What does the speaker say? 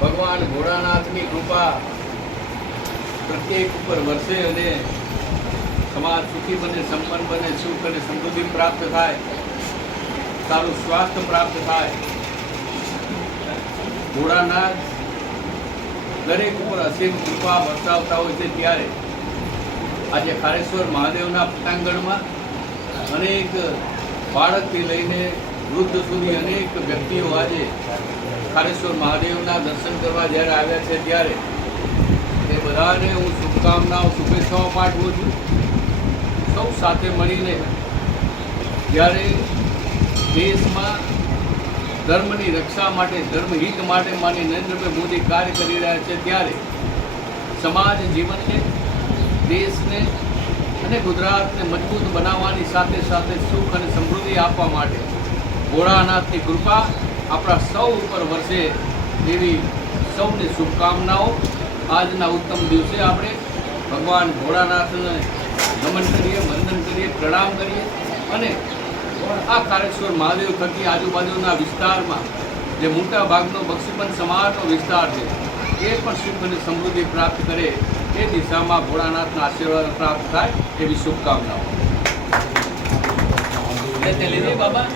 ભગવાન ભોળાનાથની કૃપા પ્રત્યેક ઉપર વરસે અને સમાજ સુખી બને, સંપન્ન બને, સુખ અને સમૃદ્ધિ પ્રાપ્ત થાય, સારું સ્વાસ્થ્ય પ્રાપ્ત થાય. ભોળાનાથ દરેક ઉપર અસીમ કૃપા વરસાવતા હોય છે ત્યારે. આજે ખારેશ્વર મહાદેવના પટાંગણમાં અનેક બાળકથી લઈને વૃદ્ધ સુધી અનેક વ્યક્તિઓ આજે ખારેશ્વર મહાદેવના દર્શન કરવા જ્યારે આવ્યા છે ત્યારે એ બધાને હું શુભકામનાઓ, શુભેચ્છાઓ પાઠવું છું. સૌ સાથે મળીને જ્યારે દેશમાં ધર્મની રક્ષા માટે, ધર્મહિત માટે માની નરેન્દ્રભાઈ મોદી કાર્ય કરી રહ્યા છે ત્યારે સમાજ જીવનને, દેશને અને ગુજરાતને મજબૂત બનાવવાની સાથે સાથે સુખ અને સમૃદ્ધિ આપવા માટે ભોળાનાથની કૃપા આપણા સૌ ઉપર વરસે એવી સૌને શુભકામનાઓ. આજના ઉત્તમ દિવસે આપણે ભગવાન ભોળાનાથને નમન કરીએ, વંદન કરીએ, પ્રણામ કરીએ અને આ કારેશ્વર મહાદેવ થકી આજુબાજુના વિસ્તારમાં જે મોટા ભાગનો બક્ષીપંથ સમાજનો વિસ્તાર છે, એ પણ સુખ અને સમૃદ્ધિ પ્રાપ્ત કરે એ દિશામાં ભોળાનાથના આશીર્વાદ પ્રાપ્ત થાય એવી શુભકામનાઓ. બાબા